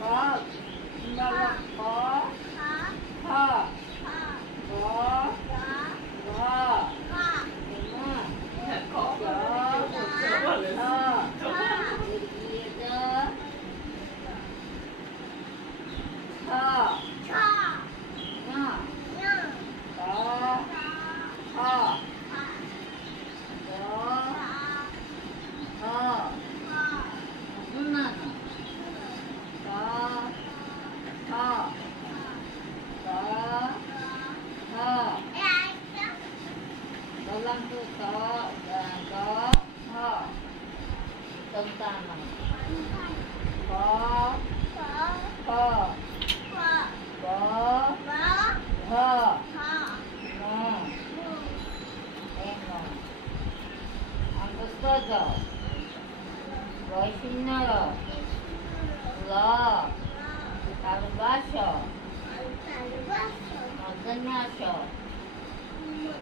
có có thơ có có Dalam tu có ho tông ta mà có ho có ho no em understood rồi 신나요 러 가르바셔 끝나셔